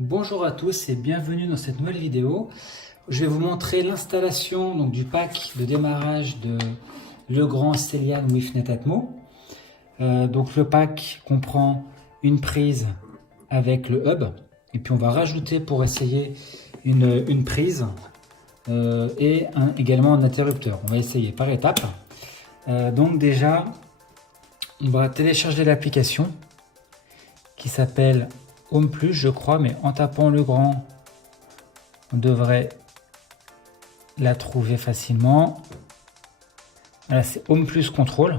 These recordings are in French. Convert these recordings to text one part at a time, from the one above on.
Bonjour à tous et bienvenue dans cette nouvelle vidéo. Je vais vous montrer l'installation du pack de démarrage de Legrand Celian with Netatmo. Donc le pack comprend une prise avec le hub et puis on va rajouter pour essayer une prise et également un interrupteur. On va essayer par étapes. Donc déjà, on va télécharger l'application qui s'appelle Home Plus, je crois, mais en tapant Legrand, on devrait la trouver facilement. Voilà, c'est Home Plus Control.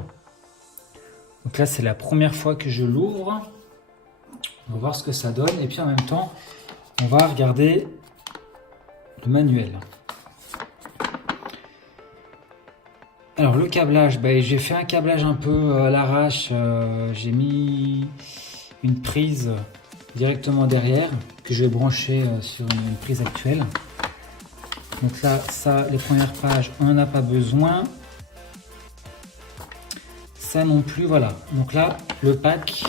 Donc là, c'est la première fois que je l'ouvre. On va voir ce que ça donne. Et puis en même temps, on va regarder le manuel. Alors le câblage, j'ai fait un câblage un peu à l'arrache. J'ai mis une prise directement derrière que je vais brancher sur une prise actuelle. Donc là, ça, les premières pages, on n'en a pas besoin. Ça non plus, voilà. Donc là, le pack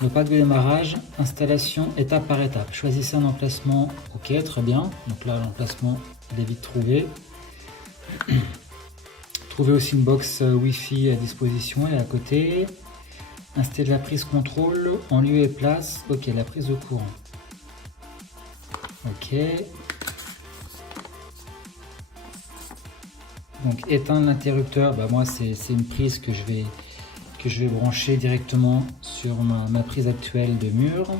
de démarrage, installation étape par étape. Choisissez un emplacement, ok, très bien. Donc là, l'emplacement, il est vite trouvé. Trouvez aussi une box Wi-Fi à disposition, elle est à côté. Installer la prise contrôle en lieu et place. Ok, la prise de courant. Ok. Donc éteindre l'interrupteur, moi c'est une prise que je vais brancher directement sur ma prise actuelle de mur.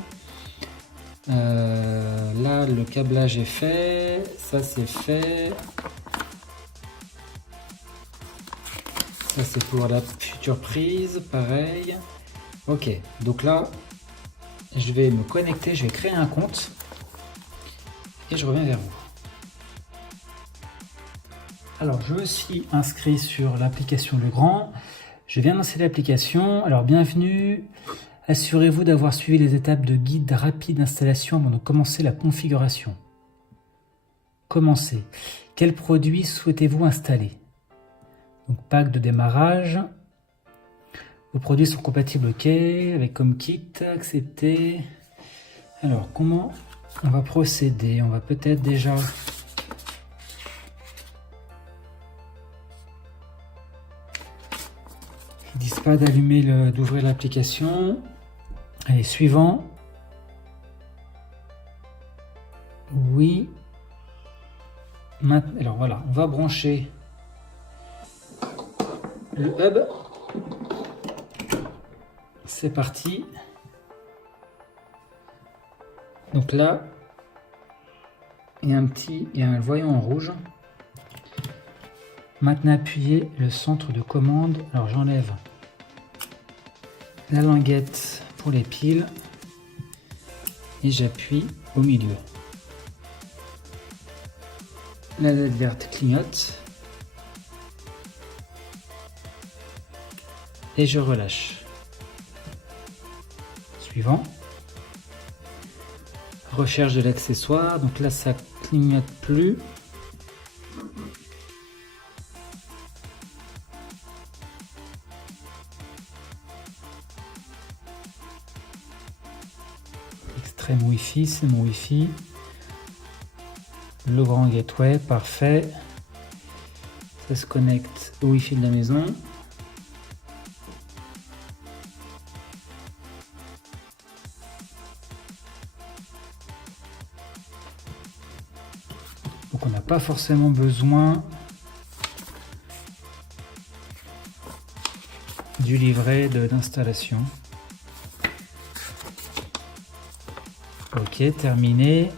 Là le câblage est fait, ça c'est fait. Ça c'est pour la future prise, pareil. Ok, donc là je vais me connecter, je vais créer un compte et je reviens vers vous. Alors je me suis inscrit sur l'application Legrand. Je viens lancer l'application. Alors bienvenue. Assurez-vous d'avoir suivi les étapes de guide rapide d'installation avant de commencer la configuration. Commencez. Quel produit souhaitez-vous installer? Donc pack de démarrage. Vos produits sont compatibles, ok, avec HomeKit, accepté. Alors comment on va procéder? On va peut-être déjà ils disent pas d'ouvrir l'application. Allez, suivant. Oui. Maintenant, alors voilà, on va brancher le hub. C'est parti. Donc là, il y a un voyant en rouge. Maintenant, appuyez le centre de commande. Alors j'enlève la languette pour les piles et j'appuie au milieu. La LED verte clignote et je relâche. Suivant. Recherche de l'accessoire. Donc là, ça clignote plus. Extrême Wi-Fi, c'est mon Wi-Fi. Legrand Gateway, parfait. Ça se connecte au Wi-Fi de la maison. Donc on n'a pas forcément besoin du livret d'installation. Ok, terminé.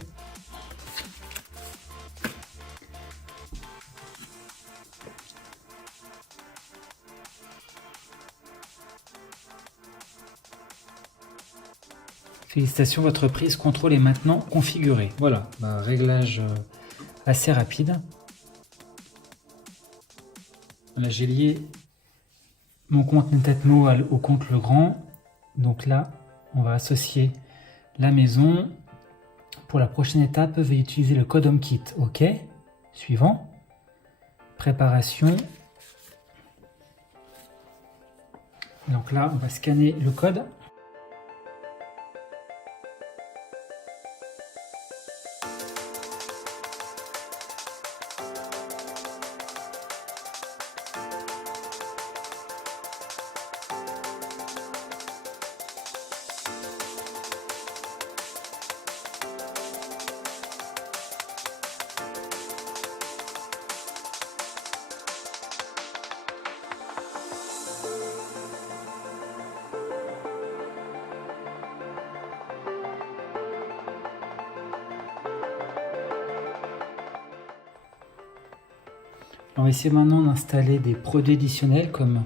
Félicitations, votre prise contrôle est maintenant configurée. Voilà, réglage assez rapide. Voilà, j'ai lié mon compte Netatmo au compte Legrand. Donc là, on va associer la maison. Pour la prochaine étape, veuillez utiliser le code HomeKit. OK. Suivant. Préparation. Donc là, on va scanner le code. On va essayer maintenant d'installer des produits additionnels comme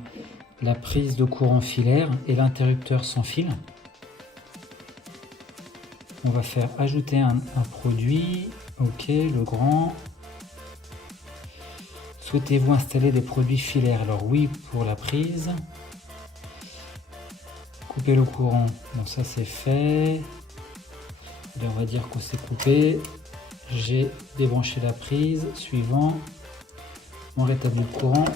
la prise de courant filaire et l'interrupteur sans fil. On va faire ajouter un produit. Ok, le grand. Souhaitez-vous installer des produits filaires? Alors oui pour la prise. Couper le courant. Bon, ça c'est fait. Allez, on va dire qu'on s'est coupé. J'ai débranché la prise. Suivant. On rétablit le courant.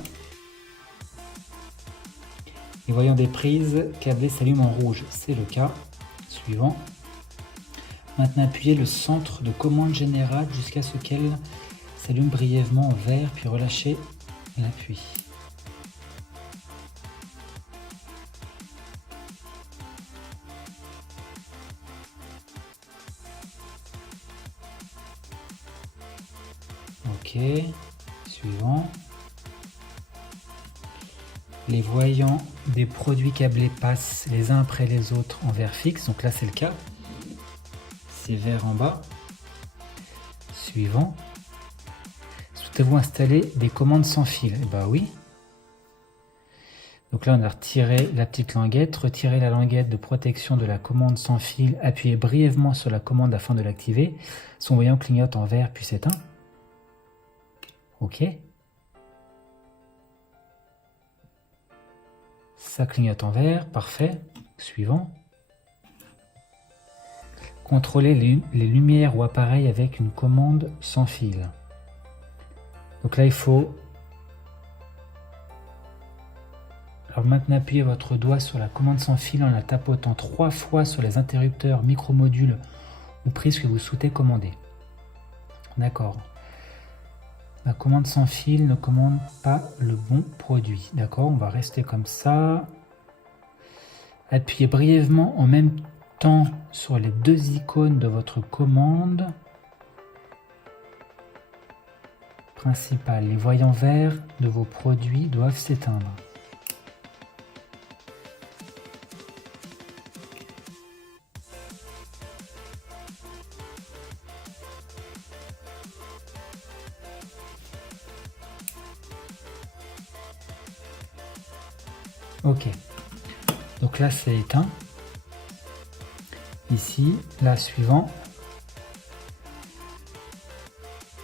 Et voyons des prises câblées s'allument en rouge. C'est le cas. Suivant. Maintenant appuyez le centre de commande générale jusqu'à ce qu'elle s'allume brièvement en vert, puis relâchez l'appui. Ok, suivant. Les voyants des produits câblés passent les uns après les autres en vert fixe, donc là c'est le cas. C'est vert en bas. Suivant. Souhaitez-vous installer des commandes sans fil? Eh bien oui. Donc là on a retiré la petite languette, retiré la languette de protection de la commande sans fil, appuyez brièvement sur la commande afin de l'activer. Son voyant clignote en vert puis s'éteint. Ok. Ça clignote en vert, parfait. Suivant. Contrôlez les lumières ou appareils avec une commande sans fil. Donc là il faut... Alors maintenant appuyez votre doigt sur la commande sans fil en la tapotant 3 fois sur les interrupteurs, micromodules ou prises que vous souhaitez commander. D'accord. La commande sans fil ne commande pas le bon produit. D'accord, on va rester comme ça. Appuyez brièvement en même temps sur les 2 icônes de votre commande principale. Les voyants verts de vos produits doivent s'éteindre. Ok, donc là c'est éteint. Ici, là suivant,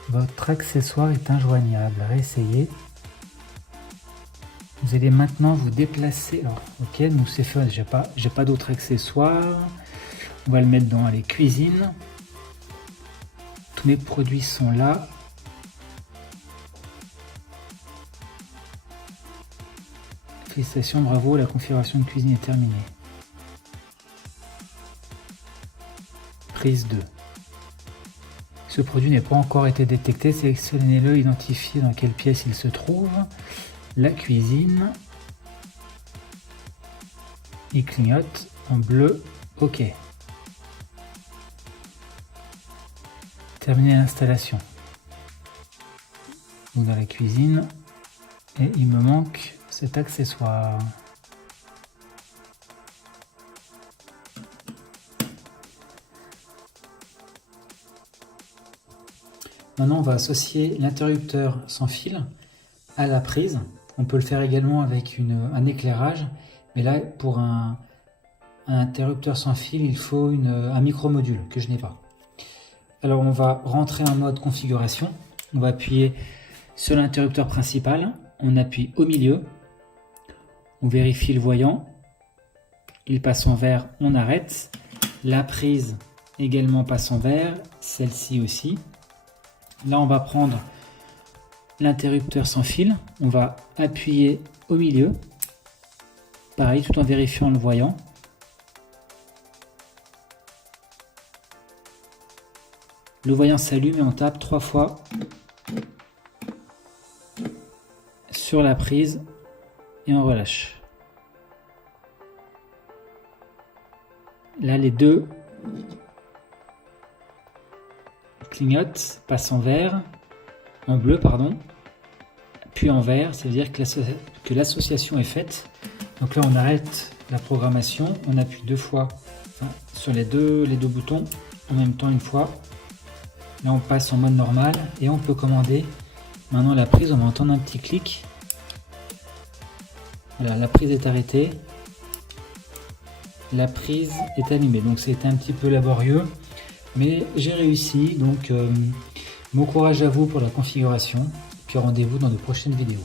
votre accessoire est injoignable. Réessayez. Vous allez maintenant vous déplacer. Alors, ok, nous c'est fait. J'ai pas d'autres accessoires. On va le mettre dans les cuisines. Tous mes produits sont là. Félicitations, bravo, la configuration de cuisine est terminée. Prise 2. Ce produit n'a pas encore été détecté, sélectionnez-le, identifiez dans quelle pièce il se trouve. La cuisine. Il clignote en bleu, ok. Terminer l'installation. Donc dans la cuisine, et il me manque cet accessoire. Maintenant, on va associer l'interrupteur sans fil à la prise. On peut le faire également avec un éclairage, mais là, pour un interrupteur sans fil, il faut un micro-module que je n'ai pas. Alors, on va rentrer en mode configuration. On va appuyer sur l'interrupteur principal. On appuie au milieu. On vérifie le voyant. Il passe en vert, on arrête. La prise également passe en vert, celle-ci aussi. Là, on va prendre l'interrupteur sans fil. On va appuyer au milieu. Pareil, tout en vérifiant le voyant. Le voyant s'allume et on tape 3 fois sur la prise et on relâche. Là, les deux clignotent, passent en vert, en bleu, pardon, puis en vert, ça veut dire que l'association est faite. Donc là, on arrête la programmation, on appuie 2 fois sur les deux boutons en même temps une fois. Là, on passe en mode normal et on peut commander Maintenant la prise, on va entendre un petit clic. Voilà, la prise est arrêtée. La prise est allumée. Donc c'était un petit peu laborieux, mais j'ai réussi. Donc bon courage à vous pour la configuration. Puis rendez-vous dans de prochaines vidéos.